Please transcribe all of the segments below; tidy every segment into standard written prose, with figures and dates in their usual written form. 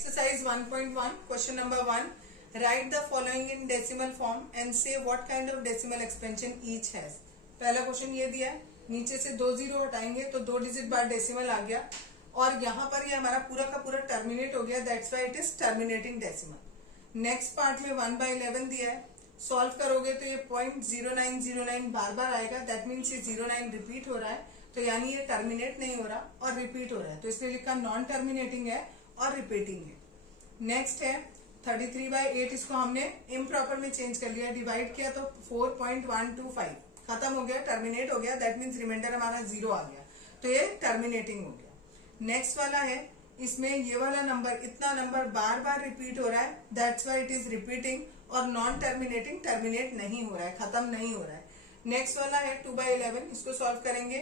Exercise 1.1, question number 1. Write the following in decimal form and say what kind of decimal expansion each has. पहला question ये दिया है, नीचे से 2 zero हटाएंगे तो 2 डिजिट बाद डेसिमल आ गया और यहाँ पर ये हमारा पूरा का पूरा टर्मिनेट हो गया, that's why it is terminating decimal. Next part में 1/11 दिया है, सॉल्व करोगे तो ये 0.0909 बार बार आएगा, दैट मीन्स ये 09 रिपीट हो रहा है, तो यानी ये टर्मिनेट नहीं हो रहा और रिपीट हो रहा है, तो इसलिए लिखा नॉन टर्मिनेटिंग है और रिपीटिंग है। नेक्स्ट है 33/8, इसको हमने इम्प्रॉपर में चेंज कर लिया, डिवाइड किया तो 4.125 खत्म हो गया, टर्मिनेट हो गया, दैट मीन्स रिमाइंडर हमारा 0 आ गया, तो ये टर्मिनेटिंग हो गया। नेक्स्ट वाला है, इसमें ये वाला नंबर, इतना नंबर बार बार रिपीट हो रहा है, that's why it is repeating, और नॉन टर्मिनेटिंग, टर्मिनेट नहीं हो रहा है, खत्म नहीं हो रहा है। नेक्स्ट वाला है 2/11, इसको सॉल्व करेंगे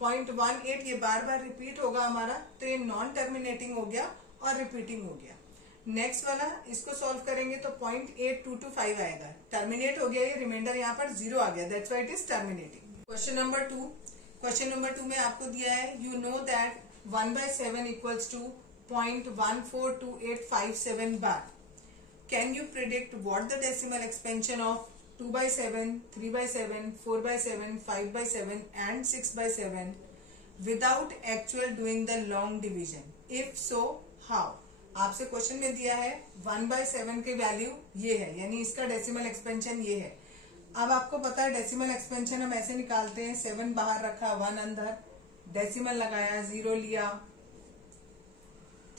0.18, ये बार बार रिपीट होगा हमारा, तो ये नॉन टर्मिनेटिंग हो गया और रिपीटिंग हो गया। नेक्स्ट वाला इसको सॉल्व करेंगे तो 0.8225 आएगा, टर्मिनेट हो गया, ये रिमाइंडर यहाँ पर 0 आ गया, that's why it is terminating. Question number 2, question number 2 में आपको दिया है, you know that 1/7 equals to 0.142857 bar. Can you predict what the decimal expansion of 2/7, 3/7, 4/7, 5/7 and 6/7 without actual doing the long division, if so how. आपसे question में दिया है 1/7 की value ये है, यानी इसका डेसिमल एक्सपेंशन ये है। अब आपको पता है डेसिमल एक्सपेंशन हम ऐसे निकालते हैं, 7 बाहर रखा, 1 अंदर, डेसिमल लगाया, 0 लिया,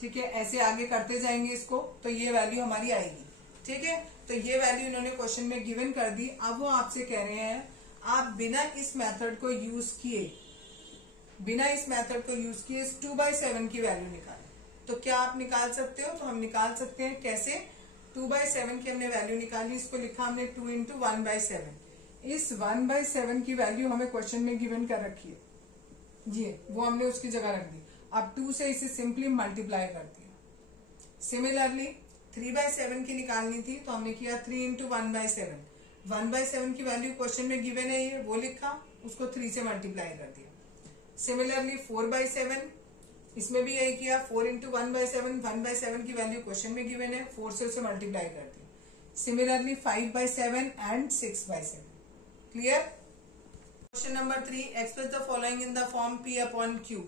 ठीक है, ऐसे आगे करते जाएंगे इसको, तो ये वैल्यू हमारी आएगी, ठीक है। तो ये वैल्यू इन्होंने क्वेश्चन में गिवन कर दी। अब वो आपसे कह रहे हैं आप बिना इस मेथड को यूज किए, बिना इस मेथड को यूज किए 2/7 की वैल्यू निकालें। तो क्या आप निकाल सकते हो? तो हम निकाल सकते हैं, कैसे? 2/7 की हमने वैल्यू निकाली, इसको लिखा हमने 2 × 1/7। इस 1/7 की वैल्यू हमें क्वेश्चन में गिवन कर रखी है, ये वो हमने उसकी जगह रख दी। अब 2 से इसे सिंपली मल्टीप्लाई कर दिया। सिमिलरली 3/7 की निकालनी थी, तो हमने किया 3 × 1/7। 1/7 की वैल्यू क्वेश्चन में गिवन है, ये वो लिखा, उसको 3 से मल्टीप्लाई कर दिया। सिमिलरली 4/7, इसमें भी यही किया, 4 × 1/7, 1/7 की वैल्यू क्वेश्चन में गिवन है, 4 से उसे मल्टीप्लाई कर दिया। Similarly 5/7 and 6/7। Clear? Question number 3, express the following in the form P/Q।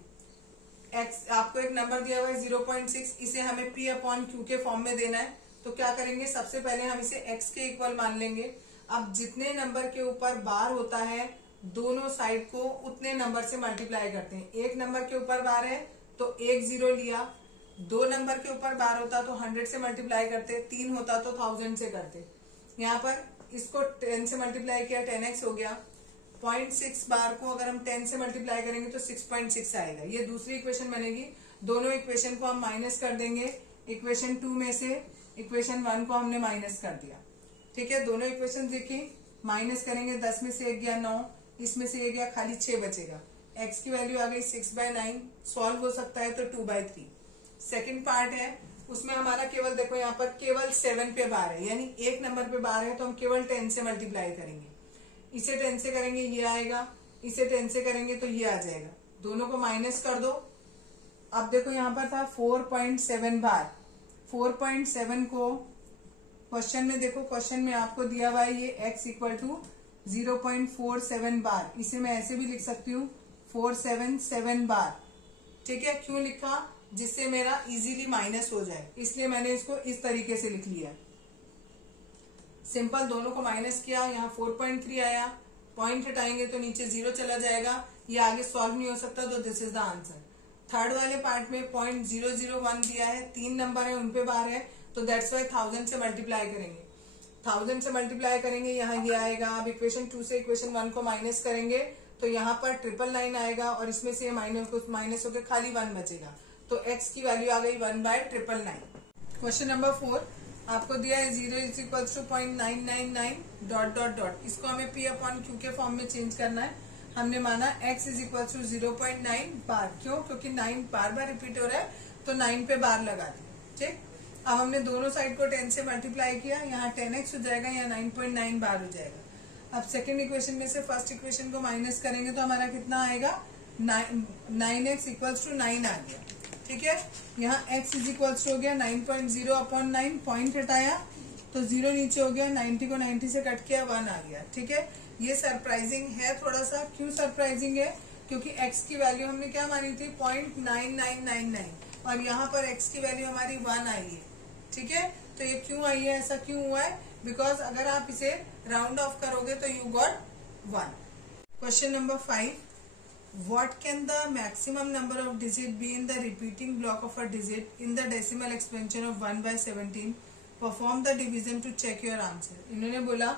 X आपको एक नंबर दिया हुआ है 0.6, इसे हमें P/Q के फॉर्म में देना है, तो क्या करेंगे, सबसे पहले हम इसे x के इक्वल मान लेंगे। अब जितने नंबर के ऊपर बार होता है, दोनों साइड को उतने नंबर से मल्टीप्लाई करते हैं। एक नंबर के ऊपर बार है तो 1 0 लिया, 2 नंबर के ऊपर बार होता तो 100 से मल्टीप्लाई करते, 3 होता तो 1000 से करते। यहाँ पर इसको 10 से मल्टीप्लाई किया, 10x हो गया। 0.6 बार को अगर हम 10 से मल्टीप्लाई करेंगे तो 6.6 आएगा, ये दूसरी इक्वेशन बनेगी। दोनों इक्वेशन को हम माइनस कर देंगे, इक्वेशन 2 में से इक्वेशन 1 को हमने माइनस कर दिया, ठीक है। दोनों इक्वेशन देखी, माइनस करेंगे, 10 में से 1 गया 9, इसमें से 1 गया, खाली 6 बचेगा। x की वैल्यू आ गई 6/9, सॉल्व हो सकता है तो 2/3। सेकंड पार्ट है, उसमें हमारा केवल देखो यहाँ पर केवल 7 पे बार है, यानी एक नंबर पे बार है, तो हम केवल 10 से मल्टीप्लाई करेंगे। इसे 10 से करेंगे ये आएगा, इसे 10 से करेंगे तो ये आ जाएगा, दोनों को माइनस कर दो। अब देखो यहाँ पर था 4.7 बार, 4.7 को क्वेश्चन में देखो, क्वेश्चन में आपको दिया हुआ है ये x = 0.47 बार, इसे मैं ऐसे भी लिख सकती हूँ 477 बार, ठीक है। क्यों लिखा? जिससे मेरा इजीली माइनस हो जाए, इसलिए मैंने इसको इस तरीके से लिख लिया। सिंपल, दोनों को माइनस किया, यहाँ 4.3 आया, पॉइंट हटाएंगे तो नीचे 0 चला जाएगा, ये आगे सॉल्व नहीं हो सकता, तो this is the answer. Third वाले पार्ट में 0.001 दिया है, 3 नंबर है, उनपे बार है, तो दैट्स वाई 1000 से मल्टीप्लाई करेंगे। 1000 से मल्टीप्लाई करेंगे, यहाँ ये आएगा। अब इक्वेशन 2 से इक्वेशन 1 को माइनस करेंगे तो यहाँ पर 999 आएगा, और इसमें से माइनस होकर खाली 1 बचेगा, तो x की वैल्यू आ गई 1/999। क्वेश्चन नंबर 4 आपको दिया है 0 = 0.999 ... इसको हमें P/Q के फॉर्म में चेंज करना है। हमने माना x = 0.9 बार, क्यों? क्योंकि 9 बार बार रिपीट हो रहा है, तो 9 पे बार लगा दिया, ठीक। अब हमने दोनों साइड को 10 से मल्टीप्लाई किया, यहाँ 10x हो जाएगा, यहाँ 9.9 बार हो जाएगा। अब सेकंड इक्वेशन में से फर्स्ट इक्वेशन को माइनस करेंगे तो हमारा कितना आएगा, 9x = 9 आ गया। ठीक है। यहाँ x इज इक्वल्स हो गया 9.0/9, पॉइंट हटाया तो 0 नीचे हो गया, 90 को 90 से कट किया, 1 आ गया। ठीक है, ये सरप्राइजिंग है थोड़ा सा। क्यों सरप्राइजिंग है? क्योंकि x की वैल्यू हमने क्या मानी थी 0.9999 और यहाँ पर x की वैल्यू हमारी 1 आई है। ठीक है, तो ये क्यों आई है, ऐसा क्यों हुआ है? बिकॉज अगर आप इसे राउंड ऑफ करोगे तो you got 1। Question number 5, what can the maximum number of digit be in the repeating block of a digit in the decimal expansion of 1/17? Perform the division to check your answer. इन्होंने बोला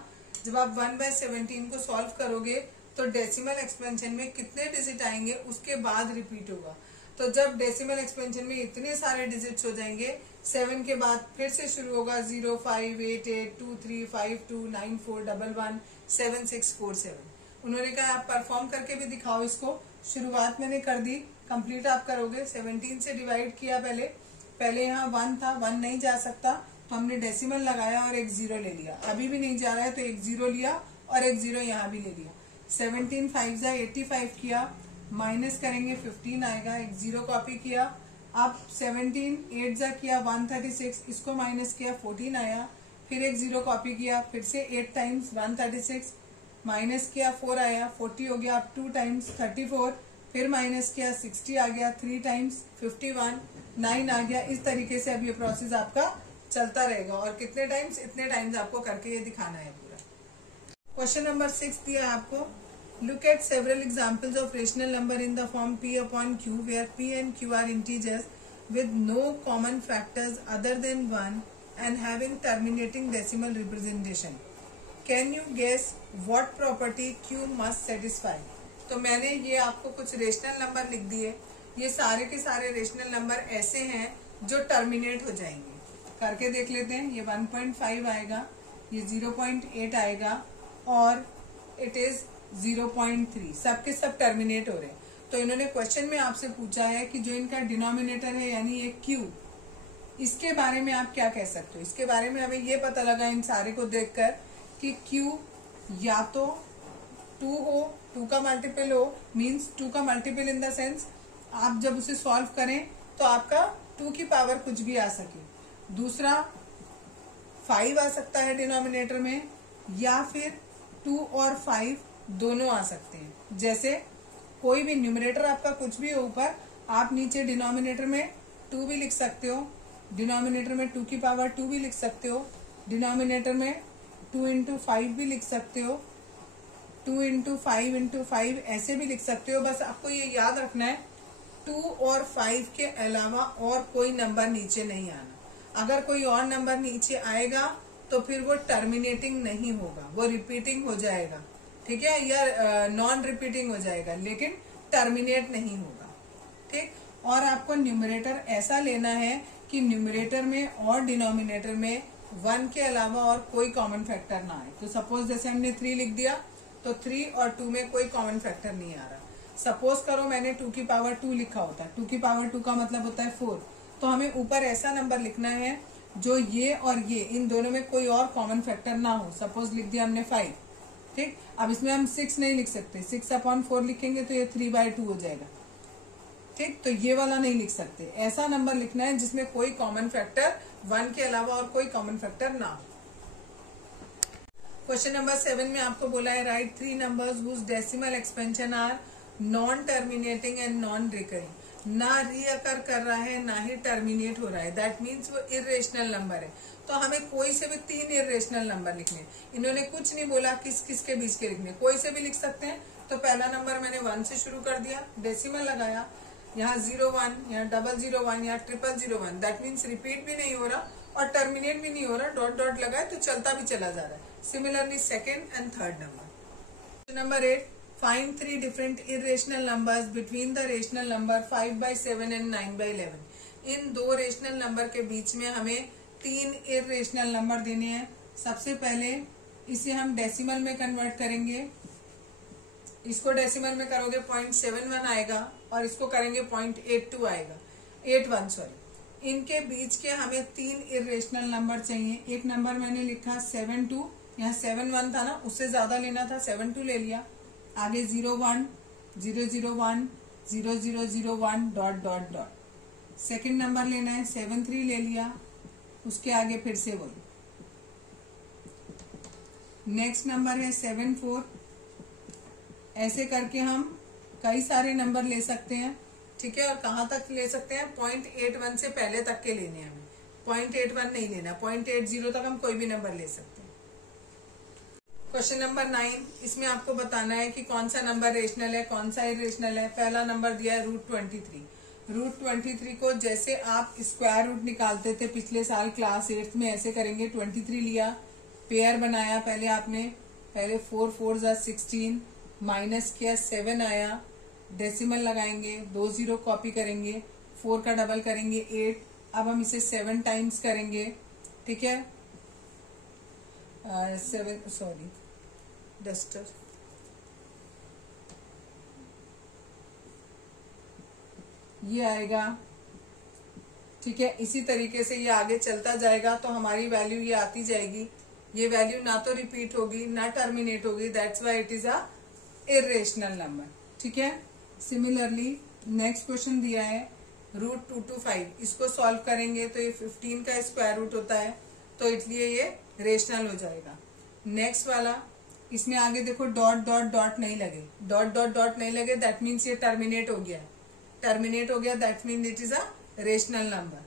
जब आप 1/17 को solve करोगे तो decimal expansion में कितने digit आएंगे उसके बाद रिपीट होगा। तो जब डेसिमल एक्सपेंशन में इतने सारे डिजिट्स हो जाएंगे, 7 के बाद फिर से शुरू होगा 0 5 8 8 2 3 5 2 9 4 1 1 7 6 4 7। उन्होंने कहा आप परफॉर्म करके भी दिखाओ इसको। शुरुआत मैंने कर दी, कंप्लीट आप करोगे। 17 से डिवाइड किया, पहले यहाँ 1 था, 1 नहीं जा सकता तो हमने डेसिमल लगाया और एक 0 ले लिया। अभी भी नहीं जा रहा है तो एक 0 लिया और एक 0 यहाँ भी ले लिया। 17 5 जा 85 किया, माइनस करेंगे 15 आएगा, एक 0 कॉपी किया। अब 17 8 जा किया 136, इसको माइनस किया 14 आया, फिर एक 0 कॉपी किया, फिर से 8 टाइम्स 136 माइनस किया 4 आया, 40 हो गया। अब 2 टाइम्स 34, फिर माइनस किया 60 आ गया, 3 टाइम्स 51 9 आ गया। इस तरीके से अब ये प्रोसेस आपका चलता रहेगा और कितने टाइम्स, इतने टाइम्स आपको करके ये दिखाना है पूरा। क्वेश्चन नंबर 6 दिया है आपको। Look at several examples of rational number in the form p/q where p and q are integers with no common factors other than 1 and having terminating decimal representation. Can you guess what property q must satisfy? तो मैंने ये आपको कुछ rational number लिख दिए। ये सारे के सारे रेशनल नंबर ऐसे हैं जो टर्मिनेट हो जाएंगे। करके देख लेते हैं। ये 1.5 आएगा, ये 0.8 आएगा और इट इज 0.3। सबके सब टर्मिनेट हो रहे हैं। तो इन्होंने क्वेश्चन में आपसे पूछा है कि जो इनका डिनोमिनेटर है यानी ये q, इसके बारे में आप क्या कह सकते हो। इसके बारे में हमें ये पता लगा इन सारे को देखकर कि q या तो 2 हो, 2 का मल्टीपल हो, मीन्स 2 का मल्टीपल इन द सेंस आप जब उसे सॉल्व करें तो आपका 2 की पावर कुछ भी आ सके। दूसरा 5 आ सकता है डिनोमिनेटर में, या फिर 2 और 5 दोनों आ सकते हैं। जैसे कोई भी न्यूमरेटर आपका कुछ भी हो ऊपर, आप नीचे डिनोमिनेटर में 2 भी लिख सकते हो, डिनोमिनेटर में 2 की पावर 2 भी लिख सकते हो, डिनोमिनेटर में 2 into 5 भी लिख सकते हो, 2 into 5 into 5 ऐसे भी लिख सकते हो। बस आपको ये याद रखना है 2 और 5 के अलावा और कोई नंबर नीचे नहीं आना। अगर कोई और नंबर नीचे आएगा तो फिर वो टर्मिनेटिंग नहीं होगा, वो रिपीटिंग हो जाएगा, ठीक है, या नॉन रिपीटिंग हो जाएगा, लेकिन टर्मिनेट नहीं होगा। ठीक, और आपको न्यूमरेटर ऐसा लेना है कि न्यूमरेटर में और डिनोमिनेटर में 1 के अलावा और कोई कॉमन फैक्टर ना आए। तो सपोज जैसे हमने 3 लिख दिया तो 3 और 2 में कोई कॉमन फैक्टर नहीं आ रहा। सपोज करो मैंने 2 की पावर 2 लिखा होता है, 2 की पावर 2 का मतलब होता है 4। तो हमें ऊपर ऐसा नंबर लिखना है जो ये और ये इन दोनों में कोई और कॉमन फैक्टर ना हो। सपोज लिख दिया हमने 5। ठीक, अब इसमें हम 6 नहीं लिख सकते, 6/4 लिखेंगे तो ये 3/2 हो जाएगा। ठीक, तो ये वाला नहीं लिख सकते। ऐसा नंबर लिखना है जिसमें कोई कॉमन फैक्टर 1 के अलावा और कोई कॉमन फैक्टर ना हो। क्वेश्चन नंबर 7 में आपको बोला है right 3 numbers whose decimal expansion are non terminating and non recurring. ना रीअकर कर रहा है ना ही टर्मिनेट हो रहा है, दैट मीन्स वो इरेशनल नंबर है। तो हमें कोई से भी 3 इरेशनल नंबर लिखने। इन्होंने कुछ नहीं बोला किस किस के बीच के लिखने, कोई से भी लिख सकते हैं। तो पहला नंबर मैंने 1 से शुरू कर दिया, डेसिमल लगाया, यहाँ 01, यहाँ 001, यहाँ 0001, दैट मीन्स रिपीट भी नहीं हो रहा और टर्मिनेट भी नहीं हो रहा, डॉट डॉट लगाए तो चलता भी चला जा रहा है। Similarly second and third number. Number 8, find 3 different irrational numbers between the rational number 5/7 and 9/11। In 2 rational number के बीच में हमें 3 इरेशनल नंबर देने हैं। सबसे पहले इसे हम डेसिमल में कन्वर्ट करेंगे। इसको डेसिमल में करोगे 0.71 आएगा और इसको करेंगे 0.82 आएगा, 81 सॉरी। इनके बीच के हमें 3 इरेशनल नंबर चाहिए। एक नंबर मैंने लिखा 72, यहाँ 71 था ना, उससे ज्यादा लेना था, 72 ले लिया। आगे 01, 001, 0001 dot dot dot. Second number लेना है 7 3 ले लिया, उसके आगे फिर से वही। नेक्स्ट नंबर है 7 4। ऐसे करके हम कई सारे नंबर ले सकते हैं, ठीक है। और कहाँ तक ले सकते हैं? 0.81 से पहले तक के लेने हैं हमें, 0.81 नहीं लेना, 0.80 तक हम कोई भी नंबर ले सकते हैं। क्वेश्चन नंबर 9, इसमें आपको बताना है कि कौन सा नंबर रेशनल है, कौन सा इरेशनल है। पहला नंबर दिया है √23। √23 को जैसे आप स्क्वायर रूट निकालते थे पिछले साल क्लास 8th में, ऐसे करेंगे। 23 लिया, पेयर बनाया पहले आपने, पहले 4 4 16, माइनस किया 7 आया, डेसिमल लगाएंगे, 2 0 कॉपी करेंगे, 4 का डबल करेंगे 8। अब हम इसे 7 टाइम्स करेंगे, ठीक है। 7 सॉरी डस्टर, ये आएगा, ठीक है। इसी तरीके से ये आगे चलता जाएगा तो हमारी वैल्यू ये आती जाएगी। ये वैल्यू ना तो रिपीट होगी ना टर्मिनेट होगी, that's why it is a irrational number, ठीक है। सिमिलरली नेक्स्ट क्वेश्चन दिया है √225। इसको सॉल्व करेंगे तो ये 15 का स्क्वायर रूट होता है, तो इसलिए ये रेशनल हो जाएगा। नेक्स्ट वाला, इसमें आगे देखो डॉट डॉट डॉट नहीं लगे, डॉट डॉट डॉट नहीं लगे, दैट मीन्स ये टर्मिनेट हो गया, टर्मिनेट हो गया, that means it is a rational number.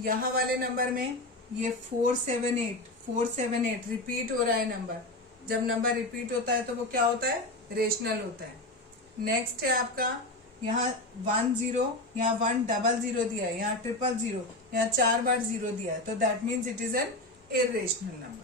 यहाँ वाले नंबर में ये 478 रिपीट हो रहा है नंबर। जब नंबर रिपीट होता है तो वो क्या होता है? रेशनल होता है। नेक्स्ट है आपका यहाँ 1 0, यहाँ 1 00 दिया है, यहाँ 000, यहाँ 4 बार 0 दिया है, तो that means it is an irrational number.